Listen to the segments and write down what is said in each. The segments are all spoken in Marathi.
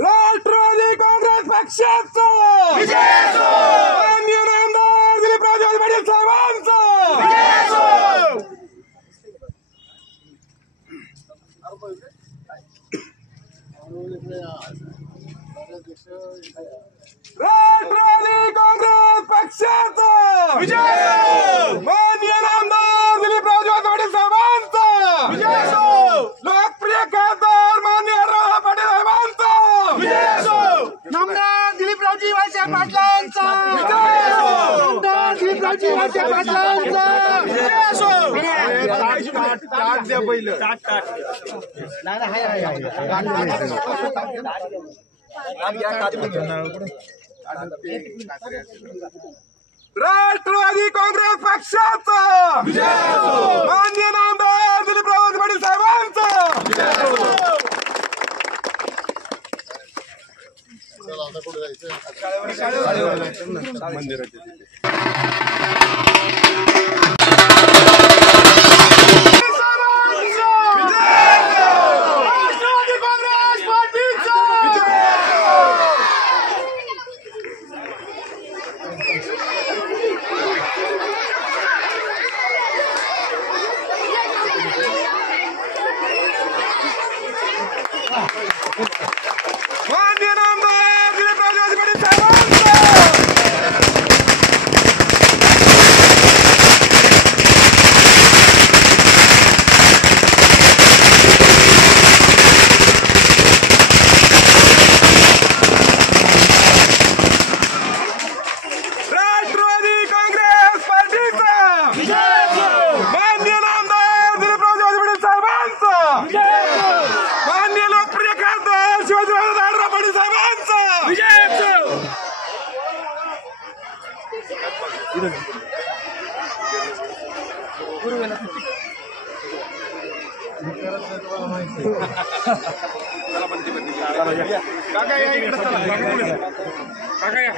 राष्ट्रवादी काँग्रेस पक्षाचा माननीय आमदार दिलीपराव पाटील साहेबांचा राष्ट्रवादी काँग्रेस पक्षाचा माननीय आमदार दिलीपराव पाटील साहेबांचा लोकप्रिय खासदार माननीय पाटील साहेबांचा नामदार दिलीपरावजी वळसे पाटलांचा नामदार दिलीपरावजी वळसे पाटलांचा टाट द्या पहिलं राष्ट्रवादी काँग्रेस पक्षाचा माननीय आमदार दिलीपराव पाटील साहेबांचा मंदिराच्या तिथे माननीय आमदार दिलीपराव पाटील साहेबांचा राष्ट्रवादी काँग्रेस पार्टीचा माननीय आमदार दिलीपराव पाटील साहेबांचा माननीय लोकप्रिय खासदार शिवाजीराव पाटील साहेबांचा काका या इकडे चला काका या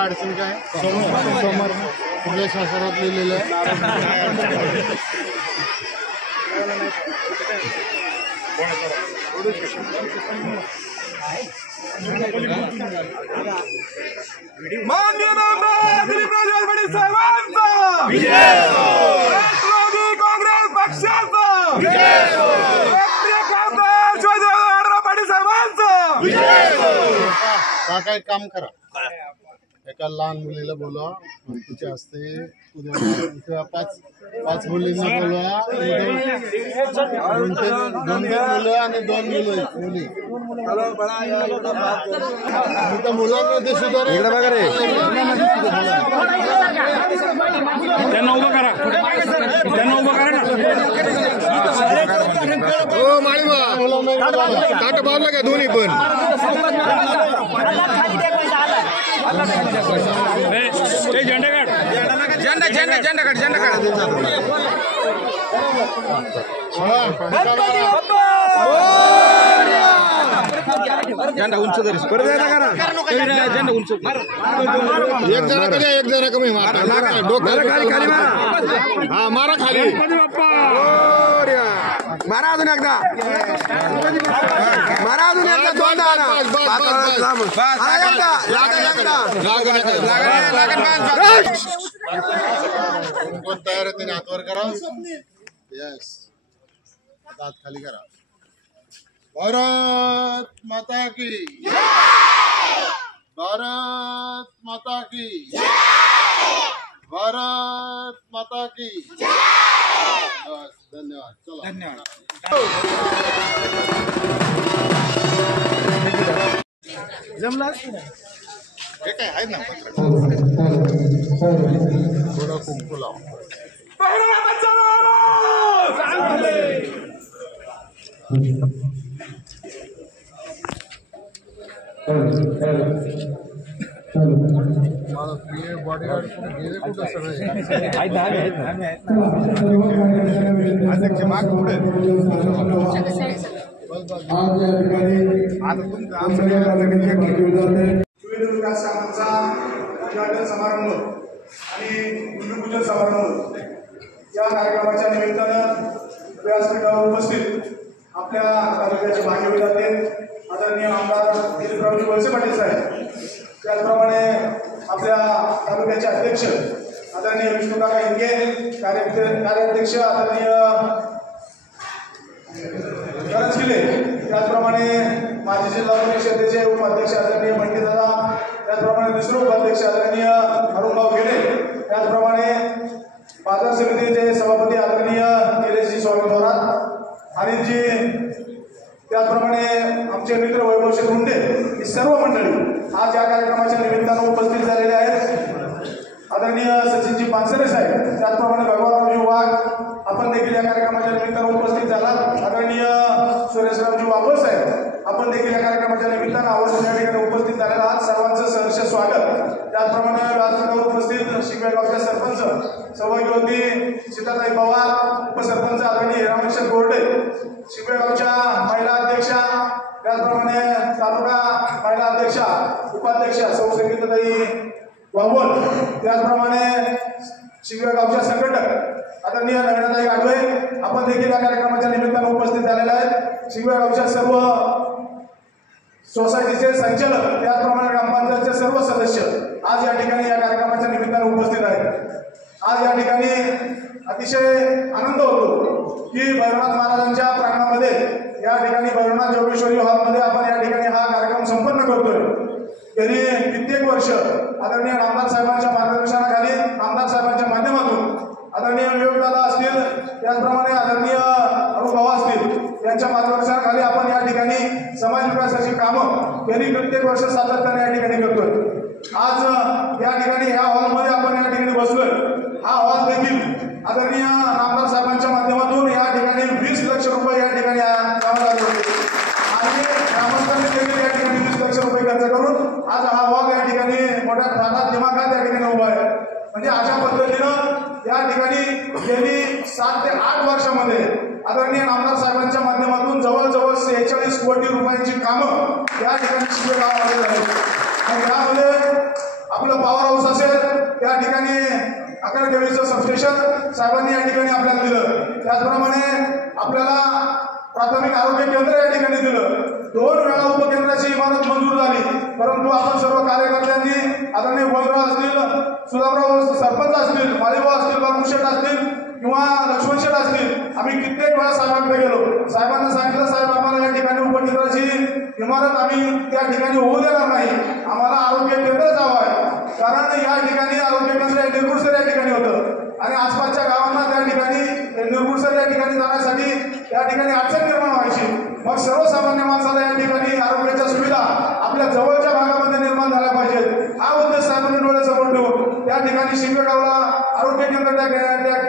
अडचण काय सोमवार कुठल्या शासनात लिहिलेलं आहे माननीय आमदार दिलीपराव पाटील साहेबांचा राष्ट्रवादी काँग्रेस पक्षाचा लोकप्रिय खासदार शिवाजीराव पाटील साहेबांचा काका एक काम करा एका लहान मुलीला बोलवा तिच्या हस्ते उद्या पाच मुलींना बोलवा दोन मुलं आणि दोन मुली मुलांमध्ये सुद्धा त्यांना उभं करा ना हो माळीबा ताट बाजूला का दोन्ही पण ते झेंडा काढ झेंडा उंच तरी परत झेंडा उंच एक जरा कमी हा मारा खाली मारा अजून एकदा कोण तयार आहे त्याने हातवर करा यस हात खाली करा भारत माता की भारत माता की भारत माता की बस धन्यवाद चला धन्यवाद जमला हे काय आहे ना थोडा कुंकू लाव ये बॉडीगार्ड कुठे गेले कुठं सगळे अध्यक्ष माग पुढे आज या ठिकाणी विविध विकास कामांचा उद्घाटन समारंभ आणि भूमिपूजन समारंभ या कार्यक्रमाच्या निमित्तानं व्यासपीठावर उपस्थित आपल्या तालुक्याचे भाग्यवान जाते आदरणीय आमदार दिलीपरावजी वळसे पाटील साहेब, त्याचप्रमाणे आपल्या तालुक्याचे अध्यक्ष आदरणीय विष्णुकाका हिंगे, कार्याध्यक्ष आदरणीय करंजकिले, त्याचप्रमाणे माजी जिल्हा परिषदेचे उपाध्यक्ष आदरणीय बंटीदादा, त्याचप्रमाणे दुसरे उपाध्यक्ष आदरणीय अरुणभाऊ गेले, त्याचप्रमाणे बाजार समितीचे सभापती आदरणीय निलेशजी स्वामी थोरात आणि जी त्याचप्रमाणे आमचे मित्र वैभव शेखुंडे ही सर्व मंडळी आज या कार्यक्रमाच्या निमित्तानं उपस्थित झालेले आहेत। आदरणीय सचिनजी पानसरे साहेब, त्याचप्रमाणे भगवानरावजी वाघ आपण देखील या कार्यक्रमाच्या निमित्तानं उपस्थित झालात। आदरणीय सुरेशरावजी वाघोळ साहेब आपण देखील या कार्यक्रमाच्या निमित्तानं आवर्जून या ठिकाणी उपस्थित झालेला आहात। सर्वांचं सहर्ष स्वागत। त्याचप्रमाणे व्यासपीठावर उपस्थित शिकवेगावच्या सरपंच सहभागी होती सीताताई पवार, उपसरपंच आदरणीय हिरामक्षर गोरडे, शिकवेगावच्या महिला अध्यक्षा, त्याचप्रमाणे तालुका महिला अध्यक्षा उपाध्यक्षा सौ संगीताताई वाहवल, त्याचप्रमाणे शिकवेगावच्या संघटक आदरणीय नवीनताई गाडवे आपण देखील या कार्यक्रमाच्या निमित्तानं उपस्थित झालेला आहे। शिकवेगावच्या सर्व सोसायटीचे संचालक, त्याचप्रमाणे ग्रामपंचायतचे सर्व सदस्य आज या ठिकाणी या कार्यक्रमाच्या निमित्तानं उपस्थित आहेत। आज या ठिकाणी अतिशय आनंद होतो की भैरवनाथ महाराजांच्या प्रांगणामध्ये या ठिकाणी भैरवनाथ जोगेश्वरी हॉलमध्ये आपण या ठिकाणी हा कार्यक्रम संपन्न करतोय। गेली कित्येक वर्ष आदरणीय नामदार साहेबांच्या मार्गदर्शनाखाली, नामदार साहेबांच्या माध्यमातून आदरणीय विवेकदादा असतील, त्याचप्रमाणे आदरणीय अरुणभाऊ असतील यांच्या मार्गदर्शनाखाली आपण या ठिकाणी समाज विकासाची कामं गेली कित्येक वर्ष सातत्याने या ठिकाणी करतोय। आज या ठिकाणी ह्या हॉलमध्ये आपण या ठिकाणी बसलोय। हा हॉल देखील आदरणीय नामदार साहेबांच्या माध्यमातून या ठिकाणी 20 लक्ष रुपये या ठिकाणी गावाला जोडले आणि ग्रामस्थांनी देखील या ठिकाणी 20 लक्ष रुपये खर्च करून आज हा हॉल या ठिकाणी मोठ्या थाटात दिमाखात या ठिकाणी उभा आहे। म्हणजे अशा पद्धतीनं या ठिकाणी गेली 7 ते 8 वर्षामध्ये आदरणीय नामदार साहेबांच्या माध्यमातून जवळजवळ 46 कोटी रुपयांची कामं या ठिकाणी शिकवे गावामध्ये झाली आणि यामध्ये आपलं पॉवर हाऊस असेल, त्या ठिकाणी 11 केव्हीचं सबस्टेशन साहेबांनी या ठिकाणी आपल्याला दिलं, त्याचप्रमाणे आपल्याला प्राथमिक आरोग्य केंद्र या ठिकाणी दिलं, 2 वेळा उपकेंद्राची इमारत मंजूर झाली। परंतु आपण सर्व कार्यकर्त्यांनी आदरणीय गोलराव असतील, सुधामराव सरपंच असतील, मालेभाऊ असतील, बाबूशेठ असतील किंवा लक्ष्मण शेठ असतील, आम्ही कित्येक वेळा साहेबांकडे गेलो। साहेबांना सांगितलं, साहेब आम्हाला या ठिकाणी उपकेंद्राची इमारत आम्ही त्या ठिकाणी होऊ देणार नाही, आम्हाला आरोग्य केंद्रच हवं आहे, कारण या ठिकाणी आरोग्य केंद्र निर्गुडसर या ठिकाणी होतं आणि आसपासच्या गावांना त्या ठिकाणी निर्गुडसर या ठिकाणी जाण्यासाठी या ठिकाणी अडचण निर्माण व्हायची। मग सर्वसामान्य माणसाला या ठिकाणी आरोग्याच्या सुविधा आपल्या जवळच्या भागामध्ये निर्माण झाल्या पाहिजेत, हा उद्देश साहेबांनी डोळ्यासमोर ठेवून त्या ठिकाणी शिंगगावला आरोग्य केंद्र त्या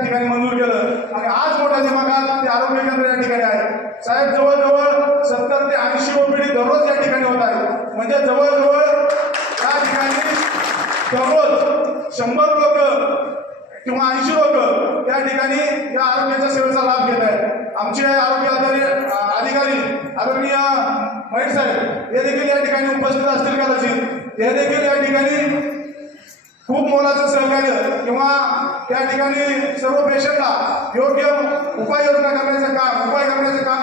ठिकाणी मंजूर केलं आणि आज मोठ्या दिमागात ते आरोग्य केंद्र या ठिकाणी आहे। साहेब जवळजवळ 70 ते 80 ओपीडी दररोज या ठिकाणी होत आहे, म्हणजे जवळजवळ या ठिकाणी दररोज 100 लोक किंवा 80 लोक त्या ठिकाणी या आरोग्याच्या सेवेचा लाभ घेत आहेत। आमचे आरोग्य अधिकारी आदरणीय महेश साहेब हे देखील या ठिकाणी उपस्थित असतील कदाचित, हे देखील या ठिकाणी खूप मोलाचं सहकार्य किंवा त्या ठिकाणी सर्व पेशंटला योग्य उपाययोजना करण्याचं काम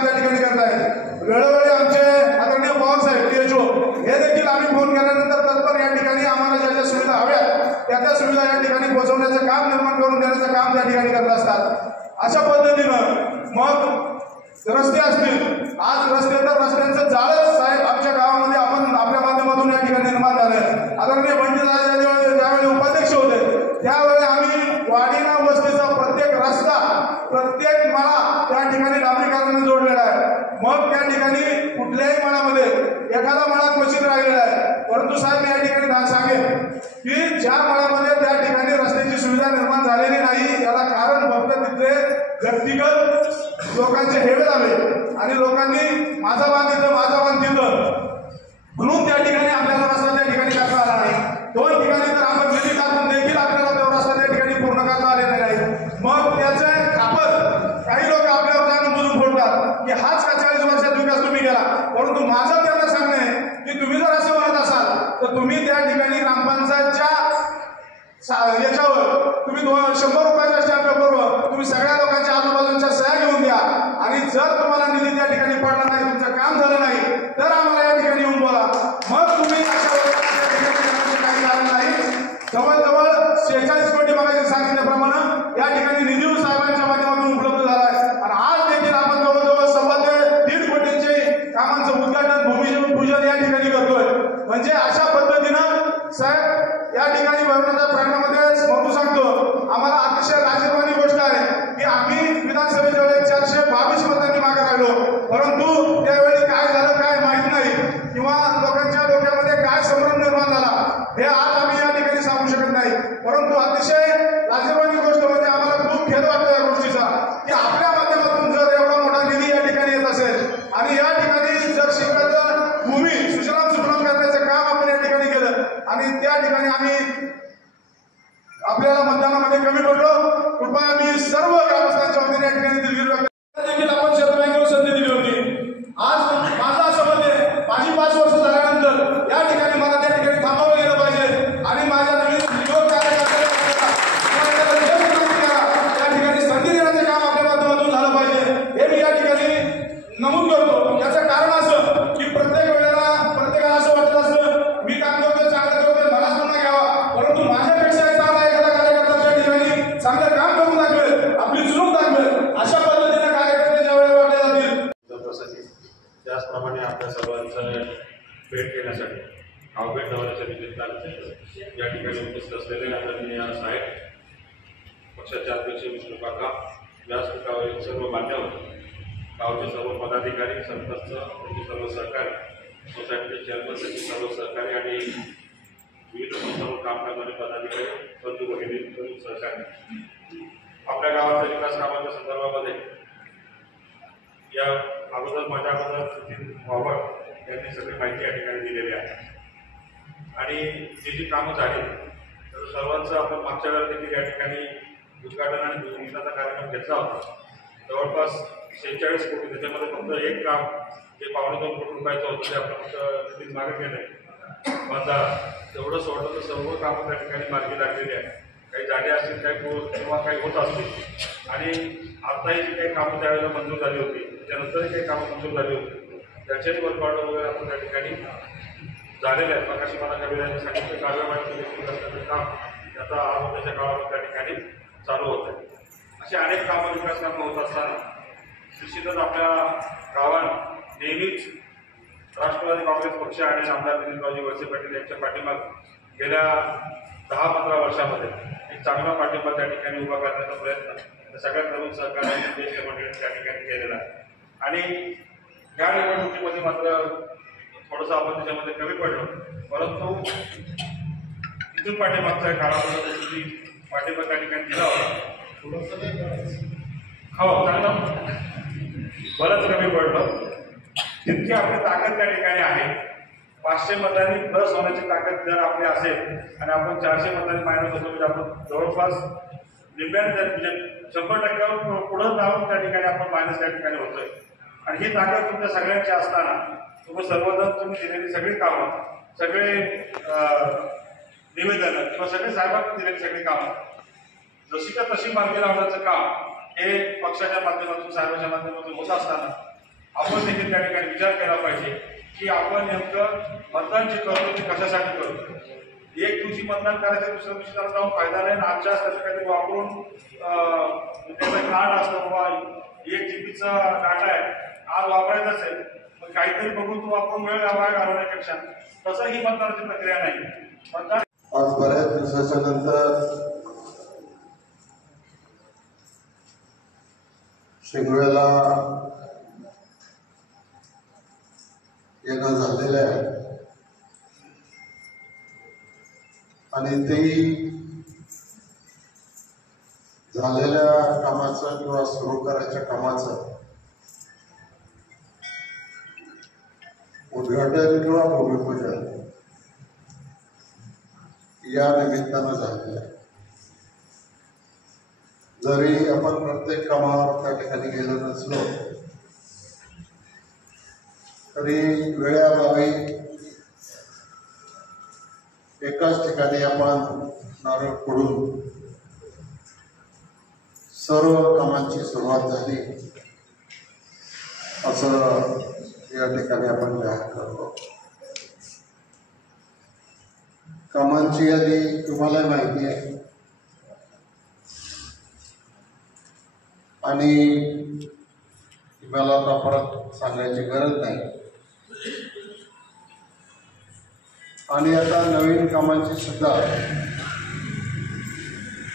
त्या ठिकाणी करत आहेत। वेळोवेळी आमचे आदरणीय पवार साहेब THO हे देखील आम्ही फोन केल्यानंतर तत्पर या ठिकाणी आम्हाला ज्या ज्या सुविधा हव्यात त्या सुविधा या ठिकाणी पोहोचवण्याचं काम, निर्माण करून देण्याचं काम त्या ठिकाणी करत असतात। अशा पद्धतीनं मग रस्ते असतील, आज रस्ते तर रस्त्यांचं जाळंच साहेब आमच्या गावामध्ये आपण आपल्या माध्यमातून या ठिकाणी निर्माण झालं। आदरणीय बंटीदादा ज्यावेळी उपाध्यक्ष होते त्यावेळी आम्ही वाडीना वस्तीचा प्रत्येक रस्ता, प्रत्येक मळा त्या ठिकाणी डांबरीकरणाने जोडलेला आहे। मग त्या ठिकाणी कुठल्याही मळामध्ये एखादा मळा क्वचित राहिलेला आहे, परंतु साहेब मी या ठिकाणी सांगेन की ज्या मळामध्ये त्या ठिकाणी रस्त्याची सुविधा निर्माण झालेली नाही याला कारण फक्त तिथले व्यक्तिगत लोकांचे हेवे झाले आणि लोकांनी माझा बांध तिथं म्हणून त्या ठिकाणी आपल्याला रस्ता त्या ठिकाणी करता आला नाही। 2 ठिकाणी तर आपण याच्यावर तुम्ही 100 रुपयाच्या स्टॅम्प पेपरवर तुम्ही सगळ्या लोकांच्या आजूबाजूच्या सह्या घेऊन द्या आणि जर तुम्हाला निधी त्या ठिकाणी पडला नाही, तुमचं काम झालं नाही, तर आम्हाला या ठिकाणी येऊन बोला. मग तुम्ही अशा काही कारण नाही. जवळजवळ 46 कोटी मगाशी सांगितल्याप्रमाणे या ठिकाणी निधी साहेबांच्या माध्यमातून उपलब्ध झाला आहे आणि आज देखील आपण जवळजवळ 1.25 कोटींचे कामांचं उद्घाटन, भूमिपूजन या ठिकाणी करतोय. म्हणजे अशा पद्धतीनं साहेब या ठिकाणी भवनाच्या प्रांगणामध्ये स्मरून सांगतो, आम्हाला अतिशय लाजिरवाणी गोष्ट आहे की आम्ही विधानसभेच्या वेळेस 422 मतांनी मागे राहिलो, परंतु त्यावेळी काय झालं काय माहित नाही किंवा लोकांच्या डोक्यामध्ये काय संभ्रम निर्माण झाला हे आज आम्ही या ठिकाणी सांगू शकत नाही. परंतु अतिशय लाजिरवाणी गोष्ट म्हणजे आम्हाला खूप खेद वाटतो या गोष्टीचा की आपल्या माध्यमातून जर एवढा मोठा निधी या ठिकाणी येत असेल आणि या ठिकाणी जर शिक्षणाचं भूमी सुजलाम करण्याचं काम आपण या ठिकाणी केलं आणि त्या ठिकाणी आम्ही आपल्याला मतदानामध्ये कमी पडलो. कृपया मी सर्व ग्रामस्थांच्या वतीने या ठिकाणी दिलगिरी व्यक्त देखील आपण शरद बँकेवर संधी दिली होती. आज माझं असं मत आहे, माझी 5 वर्ष झाल्यानंतर या ठिकाणी मला त्या ठिकाणी थांबावं गेलं पाहिजे आणि माझ्या नवीन युवक कार्यकर्त्यांना त्या ठिकाणी संधी देण्याचं काम आपल्या माध्यमातून झालं पाहिजे हे मी या ठिकाणी नमूद करतो. याचं कारण असं की प्रत्येकाला असं वाटत असं मी काम करतोय, चांगलं करतोय, मलाच पुन्हा घ्यावा, परंतु माझ्यापेक्षा चांगला एखादा कार्यकर्ता त्या ठिकाणी चांगलं काम करून दाखवेल, आपली चुरूक दाखवेल, अशा पद्धतीने कार्यकर्ते ज्यावेळेस वाटले जातील. त्याचप्रमाणे आपल्या सर्वांचं भेट घेण्यासाठी गावभेट दौऱ्याच्या निमित्ताने या ठिकाणी उपस्थित असलेले आदरणीय साहेब, पक्षाचे अध्यक्ष विष्णू काका, व्यासपीठावरील सर्व मान्यवर, गावचे सर्व पदाधिकारी, सरपंच, त्यांचे सर्व सहकारी, सोसायटीचे चेअरमनचे सर्व सहकारी आणि विविध संस्थांवर काम करणारे पदाधिकारी, बंधू भगिनी, सहकारी, आपल्या गावाच्या विकास कामाच्या संदर्भामध्ये या अगोदर माझ्या अगोदर नितीन वावळ यांनी सगळी माहिती या ठिकाणी दिलेली आहे आणि जी कामं झाली तर सर्वांचं आपण मागच्या वेळेला देखील या ठिकाणी उद्घाटन आणि भूमिपूजनाचा कार्यक्रम घेतला होता. जवळपास 46 कोटी, त्याच्यामध्ये फक्त एक काम जे 2.25 कोटी रुपयाचं होतं ते आपण फक्त निधी मागे केलं माझा तेवढं सोडलं तर सर्व कामं त्या ठिकाणी मार्गी लागलेली आहे. काही झाले असतील, काही किंवा काही होत असतील आणि आताही जी काही कामं त्यावेळेला मंजूर झाली होती, त्यानंतरही काही कामं मंजूर झाली होती, त्याच्याही वर्कआउट वगैरे आपण त्या ठिकाणी झालेलं आहे. मगाशी मला कविरांनी सांगितलं कार्यालयाचं काम त्याचा अगोदरच्या काळामध्ये त्या ठिकाणी चालू होत आहे. अशी अनेक कामं विकास कामं होत असताना निश्चितच आपल्या गावात नेहमीच राष्ट्रवादी काँग्रेस पक्ष आणि आमदार नितीनरावजी वळसे पाटील यांच्या पाठीमागे गेल्या 10-15 वर्षामध्ये एक चांगला पाठिंबा त्या ठिकाणी उभा करण्याचा प्रयत्न सगळ्या तरुण सहकार्याने ज्येष्ठ मंडळींनी त्या ठिकाणी केलेला आहे आणि या निवडणुकीमध्ये मात्र थोडंसं आपण त्याच्यामध्ये कमी पडलो, परंतु इथून पाठीमागच्या काळामध्ये तुम्ही पाठिंबा त्या ठिकाणी दिला होता. हो, चांगलं बरंच कमी पडलं. जितकी आपली ताकद त्या ठिकाणी आहे, 500 मतांनी प्लस होण्याची ताकद जर आपली असेल आणि आपण 400 मतांनी मायनस होतो म्हणजे आपण जवळपास निम्म्याने म्हणजे 100% पुढं जाऊन त्या ठिकाणी आपण मायनस त्या ठिकाणी होतोय आणि ही ताकद तुमच्या सगळ्यांची असताना तुम्ही सर्वजण तुम्ही दिलेली सगळी कामं, सगळे निवेदनं किंवा सगळे साहेबांनी दिलेली सगळी कामं जशीच्या तशी मार्गी लावण्याचं काम हे पक्षाच्या माध्यमातून, साहेबांच्या माध्यमातून होत असताना आपण देखील त्या ठिकाणी विचार केला पाहिजे की आपण नेमकं मतदान जे करतो ते कशासाठी करतो. एक दिवशी मतदान करायचं, दुसऱ्या दिवशी त्याला जाऊन फायदा नाही. आजच्या त्याचं काहीतरी वापरून त्याचं कार्ड असतं बाबा 1 GB डाटा आहे, आज वापरायचा असेल मग काहीतरी बघून तो वापरून वेळ घालवण्यापेक्षा तसं ही मतदानाची प्रक्रिया नाही. मतदान आज बऱ्याच दिवसाच्या नंतर शिंगवेला येणं झालेलं आहे आणि ते झालेल्या कामाचं किंवा सुरू करायच्या कामाचं उद्घाटन किंवा भूमिपूजन या निमित्तानं झालेलं आहे. जरी आपण प्रत्येक कामावर त्या ठिकाणी गेलो नसलो तरी वेळाभावी एकाच ठिकाणी आपण नारळ फोडून सर्व कामांची सुरुवात झाली असं या ठिकाणी आपण जाहीर करतो. कामांची यादी तुम्हाला माहिती आहे आणि मला आता परत सांगायची गरज नाही. आणि आता नवीन कामांची सुद्धा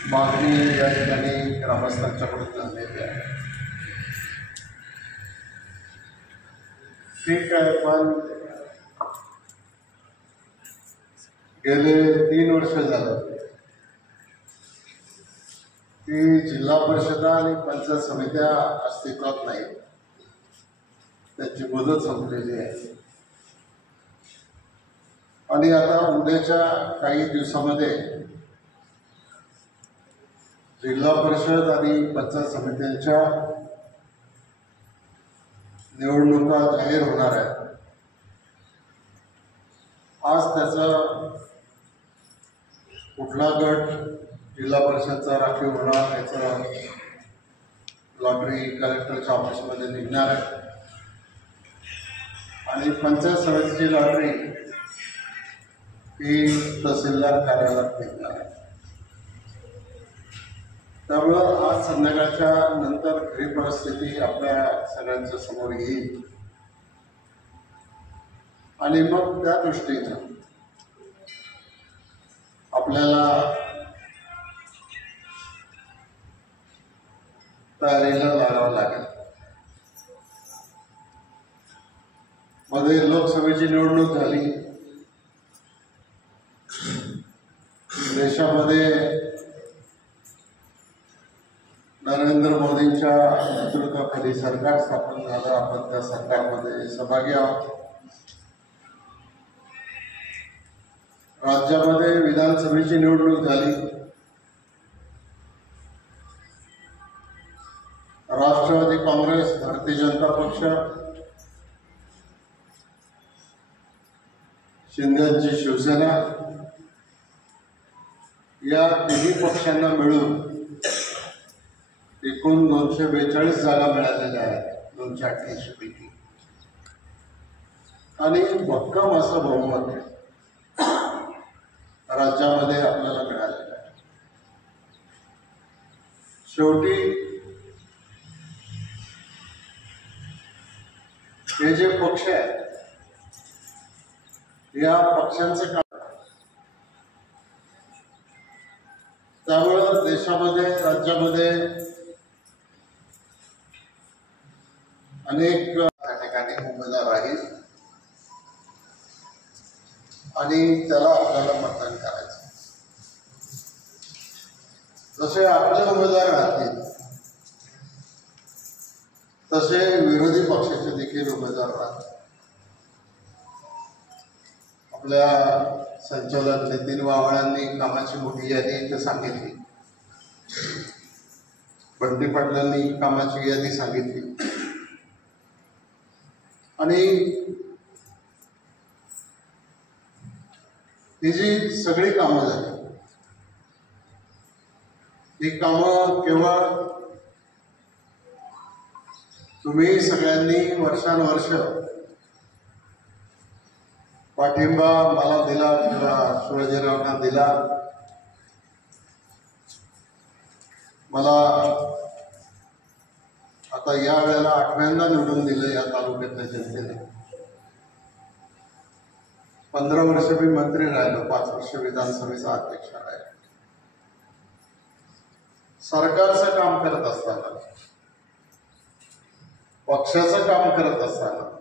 मागणी या ठिकाणी ग्रामस्थांच्याकडून झालेली आहे. ठीक आहे, पण गेले 3 वर्ष झालं की जिल्हा परिषदा आणि पंचायत समित्या अस्तित्वात नाही. त्याची मुदत संपलेली आहे आणि आता उद्याच्या काही दिवसामध्ये जिल्हा परिषद आणि पंचायत समित्यांच्या निवडणुका जाहीर होणार आहेत. आज त्याचा कुठला गट जिल्हा परिषदचा राखीव होणार याचं लॉटरी कलेक्टरच्या ऑफिसमध्ये निघणार आहे आणि पंचायत समितीची लॉटरी ही तहसीलदार कार्यालयात निघणार आहे. त्यामुळं आज संध्याकाळच्या नंतर खरी परिस्थिती आपल्या सगळ्यांच्या समोर येईल आणि मग त्या दृष्टीनं आपल्याला तयारीला लागावं लागेल. मध्ये लोकसभेची निवडणूक झाली. देशामध्ये नरेंद्र मोदींच्या नेतृत्वाखाली सरकार स्थापन झालं. आपण त्या सरकारमध्ये सहभागी आहोत. राज्यामध्ये विधानसभेची निवडणूक झाली. राष्ट्रवादी काँग्रेस, भारतीय जनता पक्ष, शिंदेची शिवसेना या तिन्ही पक्षांना मिळून एकूण 242 जागा मिळालेल्या आहेत 288 पैकी आणि भक्कम असं बहुमत राज्यामध्ये आपल्याला मिळालेलं आहे. शेवटी हे जे पक्ष आहेत या पक्षांचं काम, त्यामुळं देशामध्ये राज्यामध्ये अनेक त्या ठिकाणी उमेदवार राहील आणि त्याला आपल्याला मतदान करायचं. जसे आपले उमेदवार राहतील तसे विरोधी पक्षाचे देखील उमेदवार राहतील. आपल्या संचालक नितीन वावळांनी कामाची मोठी यादी इथे सांगितली. बंटी पाटलांनी कामाची यादी सांगितली आणि ही जी सगळी कामं झाली ही कामं केवळ तुम्ही सगळ्यांनी वर्षानुवर्ष पाठिंबा मला दिला किंवा शिवाजीरावांना दिला. मला आता या वेळेला 8व्यांदा निवडून दिलं या तालुक्यातल्या जनतेने. 15 वर्ष मी मंत्री राहिलो, 5 वर्ष विधानसभेचा अध्यक्ष राहिलो. सरकारचं काम करत असताना, पक्षाचं काम करत असताना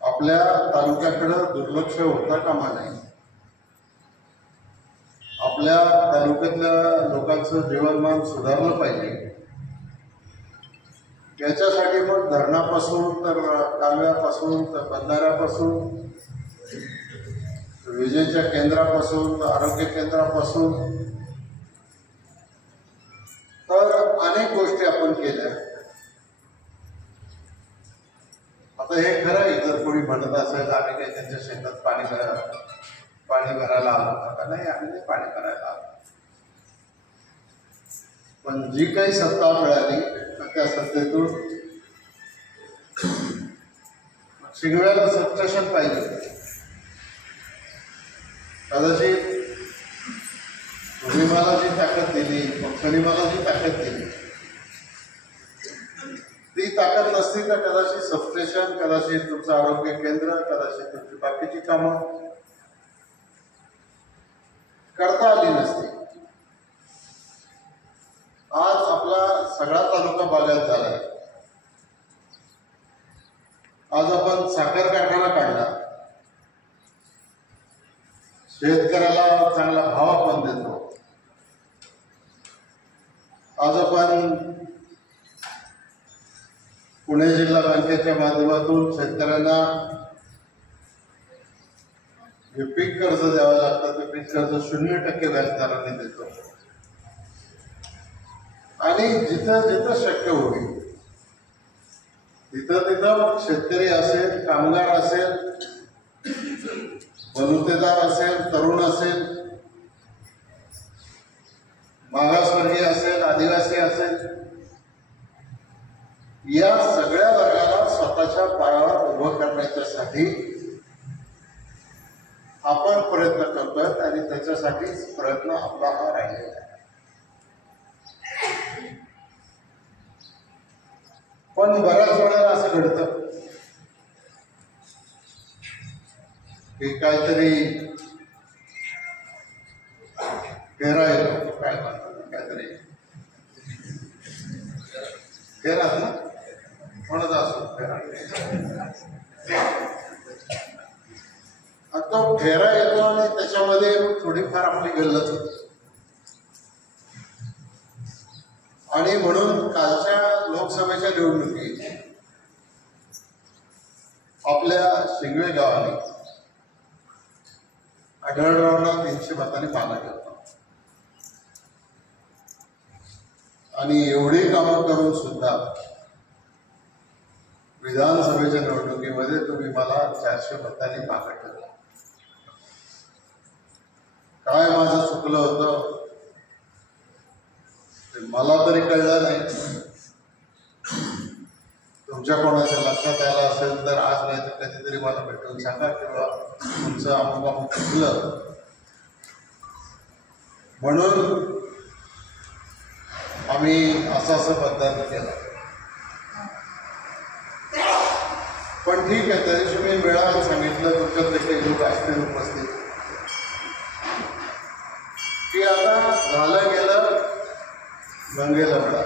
आपल्या तालुक्याकडे दुर्लक्ष होता कामा नये. आपल्या तालुक्यातल्या लोकांचं जीवनमान सुधारलं पाहिजे. याच्यासाठी मग धरणापासून तर कालव्यापासून तर बंधाऱ्यापासून, विजेच्या केंद्रापासून तर आरोग्य केंद्रापासून तर अनेक गोष्टी आपण केल्या. आता हे खरं आहे, जर कोणी म्हणत असेल आम्ही काही त्यांच्या शेतात पाणी पाणी भरायला आलो होता का? नाही, आम्ही नाही पाणी भरायला आलो. पण जी काही सत्ता मिळाली त्या सत्तेतून शिंगव्याला सबस्टेशन पाहिजे. कदाचित तुम्ही मला जी ताकद दिली, पक्षाने मला जी ताकद दिली, ती ताकद नसती तर कदाचित सबस्टेशन, कदाचित तुमचं आरोग्य केंद्र, कदाचित तुमची बाकीची कामं करता आली नसती. आज आपला सगळा तालुका बागायत झालाय. आज आपण साखर कारखाना काढला, शेतकऱ्याला चांगला भाव आपण देतो. आज आपण पुणे जिल्हा बँकेच्या माध्यमातून शेतकऱ्यांना जे पीक कर्ज द्यावं लागतं ते पीक कर्ज 0% व्याजदराने देतो. आणि जिथं जिथं शक्य होईल तिथं तिथं शेतकरी असेल, कामगार असेल, बलुतेदार असेल, तरुण असेल, मागासवर्गीय असेल, आदिवासी असेल, या सगळ्या वर्गाला स्वतःच्या पायावर उभं करण्याच्यासाठी आपण प्रयत्न करतोय आणि त्याच्यासाठीच प्रयत्न आपला हा राहिलेला आहे. पण बऱ्याच वेळेला असं घडतं की काहीतरी फेरा येतो, काय म्हणतात, काहीतरी फेराच ना म्हणत असतो फेरा. आता फेरा येतो आणि त्याच्यामध्ये थोडीफार आपली गल्लत होती. आणि म्हणून कालच्या लोकसभेच्या निवडणुकीत आपल्या शिंगवे गावाने आढळरावला 300 मतांनी मागे घेतला. आणि एवढी कामं करून सुद्धा विधानसभेच्या निवडणुकीमध्ये तुम्ही मला 400 मतांनी मागे ठेवला. काय माझं चुकलं होतं मला तरी कळलं नाही. तुमच्या कोणाच्या लक्षात आलं असेल तर आज नाही तर कधीतरी मला भेटून सांगा किंवा तुमचं अमुक चुकलं म्हणून आम्ही असं मतदान केलं. पण ठीक आहे, तरी तुम्ही वेळा सांगितलं तुमच्यातले काही लोक असतील उपस्थित की आता झालं गेलं गंगेला मिळा.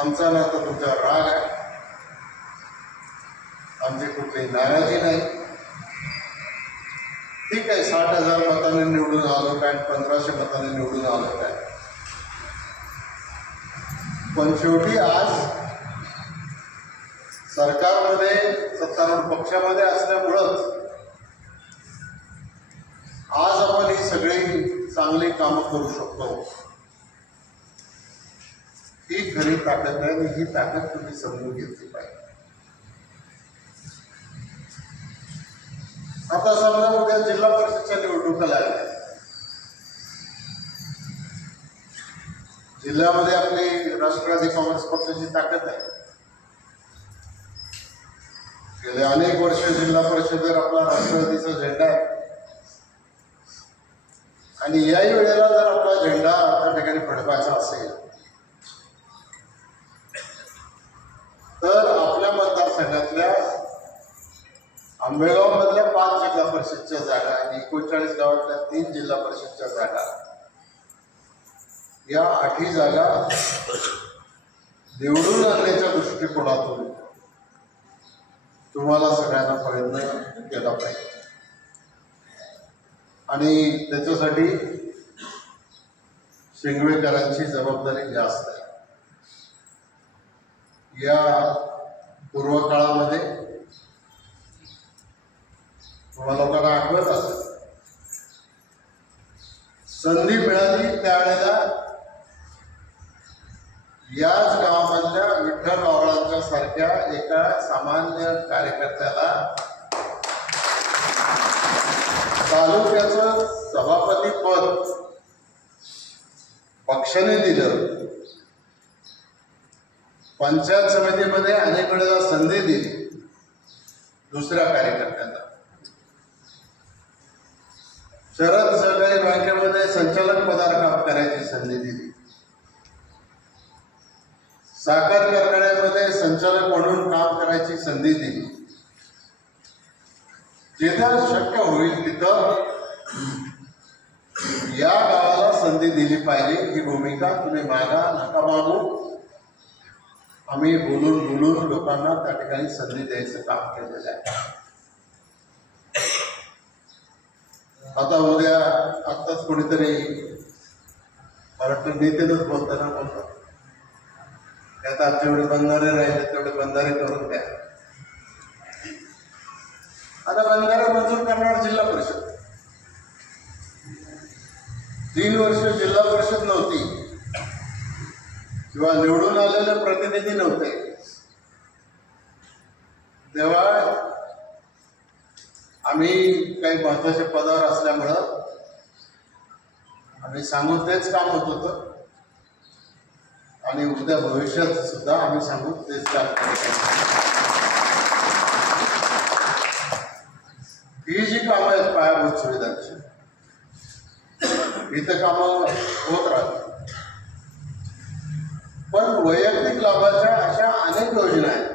आमचा ना तर तुमचा राग आहे, आमची कुठली नाराजी नाही. ठीक आहे, 60,000 मतांनी निवडून आलो काय, 1500 मतांनी निवडून आलो काय, पण शेवटी आज सरकारमध्ये सत्तारूढ पक्षामध्ये असल्यामुळंच आज आपण ही सगळी चांगली कामं करू शकतो. ही खरी ताकद आहे आणि ही ताकद तुम्ही समजून घेतली पाहिजे. आता समजा उद्या जिल्हा परिषदच्या निवडणुका लागल्या, जिल्ह्यामध्ये आपली राष्ट्रवादी काँग्रेस पक्षाची ताकद आहे. गेले अनेक वर्ष जिल्हा परिषदेवर आपला राष्ट्रवादीचा झेंडा आहे आणि याही वेळेला जर आपला झेंडा त्या ठिकाणी फडकायचा असेल तर आपल्या मतदारसंघातल्या आंबेगाव मधल्या 5 जिल्हा परिषदच्या जागा आणि 39 गावातल्या 3 जिल्हा परिषदच्या जागा, या 8 जागा निवडून आणण्याच्या दृष्टिकोनातून तुम्हाला सगळ्यांना प्रयत्न केला पाहिजे. आणि त्याच्यासाठी शिंगवेकरांची जबाबदारी जास्त आहे. या पूर्व काळामध्ये तुम्हाला लोकांना आठवत असेल, संधी मिळाली त्यावेळेला याच गावामधल्या विठ्ठल मावळांच्या सारख्या एका सामान्य कार्यकर्त्याला तालुक्याचं सभापती पद पक्षाने दिलं, पंचायत समितीमध्ये अनेक वेळेला संधी दिली दुसऱ्या कार्यकर्त्यांना, शरद सहकारी बँकेमध्ये संचालक पदावर काम करायची संधी दिली, साखर कारखान्यामध्ये संचालक म्हणून काम करायची संधी दिली. जिथं शक्य होईल तिथं या गावाला संधी दिली पाहिजे ही भूमिका तुम्ही मागा, नका मागू. आम्ही बोलून लोकांना त्या ठिकाणी संधी द्यायचं काम केलेलं आहे. आता उद्या आत्ताच कोणीतरी मला वाटतं नेतेनच बोलताना बोलतात, आता जेवढे बंधारे राहिले तेवढे बंधारे करून द्या. आता बंधारे मंजूर करणार जिल्हा परिषद. 3 वर्ष जिल्हा परिषद नव्हती किंवा निवडून आलेले प्रतिनिधी नव्हते, तेव्हा आम्ही काही महत्वाच्या पदावर असल्यामुळं आम्ही सांगू तेच काम होत होतं आणि उद्या भविष्यात सुद्धा आम्ही सांगू तेच काम करत. ही जी कामं आहेत पायाभूत सुविधांची, इथं कामं होत राहतात. पण वैयक्तिक लाभाच्या अशा अनेक योजना आहेत,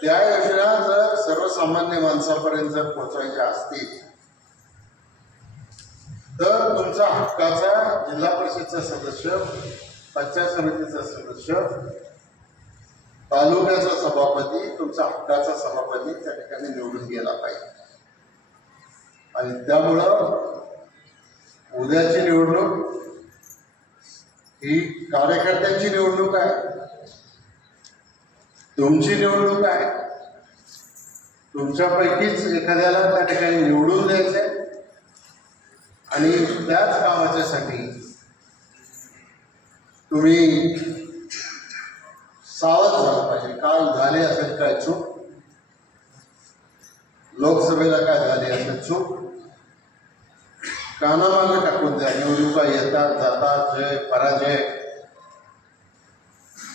त्या योजना जर सर्वसामान्य माणसापर्यंत जर पोहोचवायच्या असतील तर तुमचा हक्काचा जिल्हा परिषदचा सदस्य, पंचायत समितीचा सदस्य, तालुक्याचा सभापती, तुमचा हक्काचा सभापती त्या ठिकाणी निवडून गेला पाहिजे. आणि त्यामुळं उद्याची निवडणूक ही कार्यकर्त्यांची निवडणूक आहे, तुमची निवडणूक आहे. तुमच्यापैकीच एखाद्याला त्या ठिकाणी निवडून द्यायचंय आणि त्याच कामाच्यासाठी तुम्ही सावध झाला पाहिजे. काल झाले असेल काय चूक, लोकसभेला काय झाली असेल चूक, कानामागे टाकून द्या. निवडणुका येतात जातात, जय पराजय.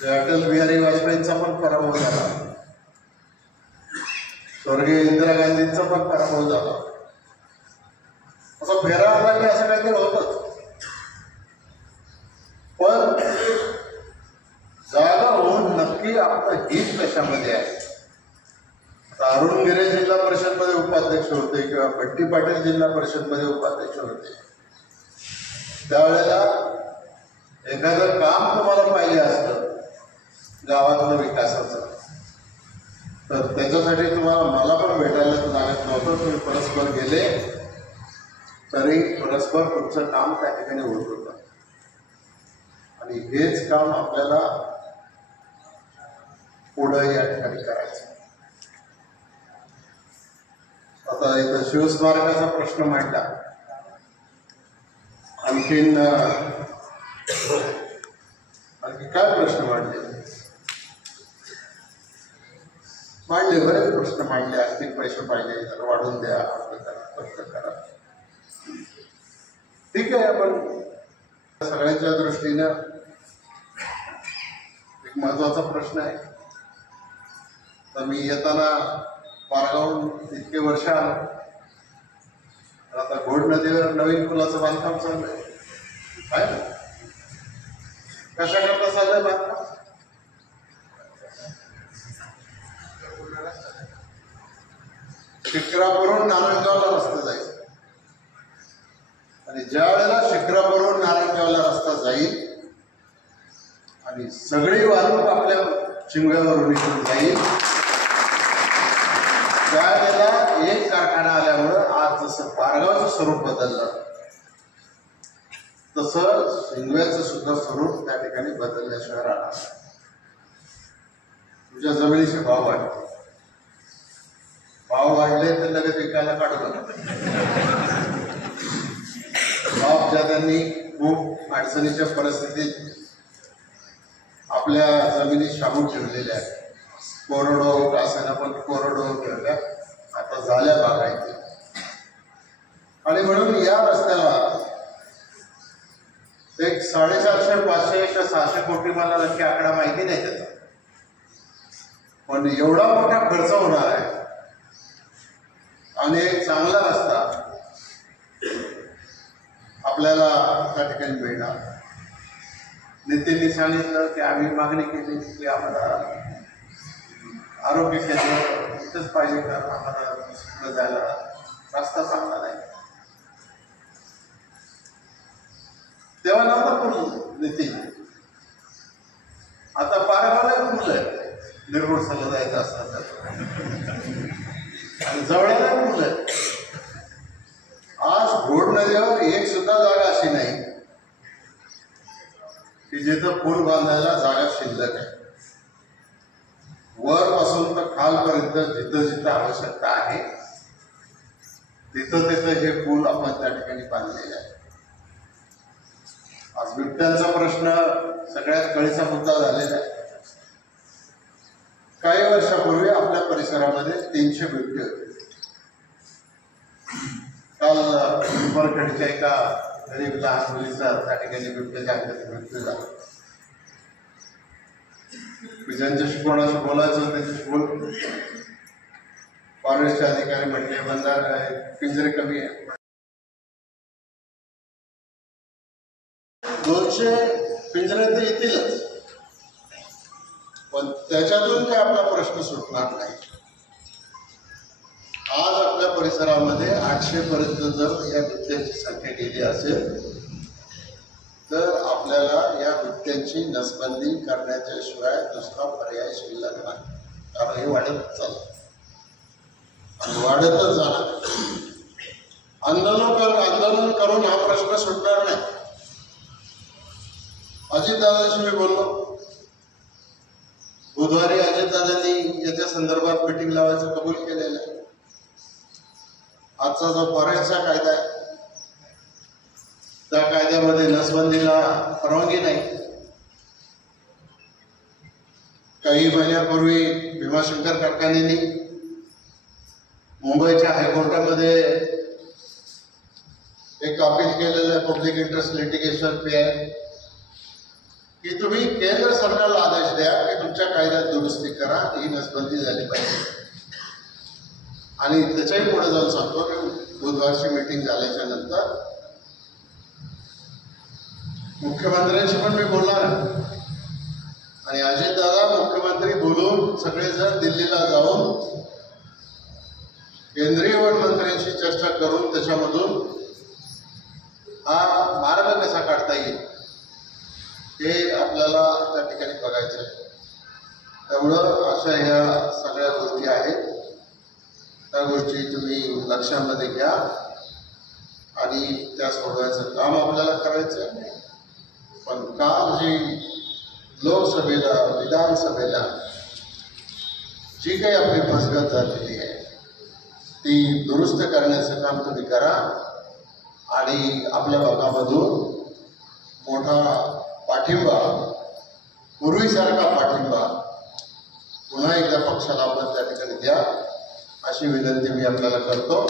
अटल बिहारी वाजपेयींचा पण पराभव झाला, स्वर्गीय इंदिरा गांधींचा पण पराभव झाला. असं फेरा आला की असं काहीतरी होतच. पण जागा होऊन नक्की आपलं हित कशामध्ये आहे. अरुण गिरे जिल्हा परिषद मध्ये उपाध्यक्ष होते किंवा भट्टी पाटील जिल्हा परिषद मध्ये उपाध्यक्ष होते, त्यावेळेला एखादं काम तुम्हाला पाहिजे असतं गावातलं विकासाचं, तर त्याच्यासाठी तुम्हाला मला पण भेटायला लागत नव्हतं. तुम्ही परस्पर गेले तरी परस्पर तुमचं काम त्या ठिकाणी होत होतं. आणि हेच काम आपल्याला पुढे या ठिकाणी करायचं. आता इथं शिवस्मारकाचा प्रश्न मांडला, आणखी काय प्रश्न मांडले बरेच प्रश्न मांडले. आणखी पैसे पाहिजे तर वाढून द्या, असं करा. ठीक आहे, आपण सगळ्यांच्या दृष्टीनं एक महत्वाचा प्रश्न आहे. तर मी येताना पारगावून इतके वर्ष आलो, आता घोड नदीवर नवीन पुलाचं बांधकाम चाललंय आहे ना. कशा करता चाललंय बांधकाम? शिक्रापूरहून नारायणगावला रस्ता जाईल आणि ज्या वेळेला शिक्रापूरहून नारायणगावला रस्ता जाईल आणि सगळी वाहतूक आपल्या शिंगव्यावरून निघून जाईल, त्यावेळेला एक कारखाना आल्यामुळं आज जसं पारगावचं स्वरूप बदललं तसं शिंगव्याचं सुद्धा स्वरूप त्या ठिकाणी बदलल्याशिवाय राहणार. तुझ्या जमिनीचे भाव वाढले, भाव वाढले तर लगेच विकायला काढू नका. बाप ज्यांनी खूप अडचणीच्या परिस्थितीत आपल्या जमिनी शाबूत ठेवलेल्या आहेत, कोरडो कासाना पण कोरडो ठेवल्या, आता झाल्या बागायती. आपल्याला एक 450, 500 का 600 कोटी, मला नक्की आकडा माहिती नाही त्याचा, पण एवढा मोठा खर्च होणार आहे आणि एक चांगला रस्ता आपल्याला त्या ठिकाणी मिळणार. नितीननी सांगितलं की आम्ही मागणी केली की आम्हाला आरोग्य केंद्र इथंच पाहिजे, कारण आम्हाला पुढे जायला रस्ता चांगला नाही. तेव्हा नव्हता पूल नितीन, आता पारगावला पूल आहे, निर्गुडसाला जायचं असतं आणि जवळला पूल आहे. आज घोड नदीवर एक सुद्धा जागा अशी नाही की जिथं पूल बांधायला जागा शिल्लक आहे. वर पासून तर खालपर्यंत जिथं जिथं आवश्यकता आहे तिथं तिथं हे पूल आपण त्या ठिकाणी बांधलेले आहे. आज बिबट्यांचा प्रश्न सगळ्यात कळीचा मुद्दा झालेला आहे. काही वर्षापूर्वी आपल्या परिसरामध्ये 300 बिबटे होते. काल उंबरखेडच्या एका गरीब लहान मुलीचा त्या ठिकाणी बिबट्याच्या हल्ल्यात मृत्यू झाला. ज्यांच्याशी कोणाशी बोलायचं त्यांच्याशी बोल, फॉरेस्टचे अधिकारी म्हटले बंधार पिंजरे कमी आहे. 200 पिंजरे तर येतीलच, पण त्याच्यातून काय आपला प्रश्न सुटणार नाही. आज आपल्या परिसरामध्ये 800 पर्यंत जर या बिबट्यांची संख्या गेली असेल तर आपल्याला या बिबट्यांची नसबंदी करण्याच्या शिवाय दुसरा पर्याय शिल्लक नाही. कारण हे वाढतच चाललं आणि वाढतच जाणार. आंदोलन करून हा प्रश्न सुटणार नाही. अजितदादांशी मी बोललो, बुधवारी अजितदादांनी याच्या संदर्भात मीटिंग लावायचं कबूल केलेलं आहे. आजचा जो फॉरेस्टचा कायदा आहे त्या कायद्यामध्ये नसबंदीला परवानगी नाही. काही महिन्यापूर्वी भीमाशंकर कारखान्यांनी मुंबईच्या हायकोर्टामध्ये एक अपील केलेलं आहे, पब्लिक इंटरेस्ट लिटिगेशन PI, की तुम्ही केंद्र सरकारला आदेश द्या की तुमच्या कायद्यात दुरुस्ती करा, ही नसबंदी झाली पाहिजे. आणि त्याच्याही पुढे जाऊन सांगतो की बुधवारची मीटिंग झाल्याच्या नंतर मुख्यमंत्र्यांशी पण मी बोलणार आणि अजितदादा मुख्यमंत्री बोलून सगळेजण दिल्लीला जाऊन केंद्रीय वन मंत्र्यांशी चर्चा करून त्याच्यामधून हा मार्ग कसा काढता येईल हे आपल्याला त्या ठिकाणी बघायचं आहे. त्यामुळं अशा ह्या सगळ्या गोष्टी आहेत, त्या गोष्टी तुम्ही लक्षामध्ये घ्या आणि त्या सोडवायचं काम आपल्याला करायचं आहे. पण काल जी लोकसभेला विधानसभेला जी काही आपली फसगत झालेली आहे ती दुरुस्त करण्याचं काम तुम्ही करा आणि आपल्या भागामधून मोठा पाठिंबा, पूर्वीसारखा पाठिंबा पुन्हा एकदा पक्षाला आपण त्या ठिकाणी द्या अशी विनंती मी आपल्याला करतो.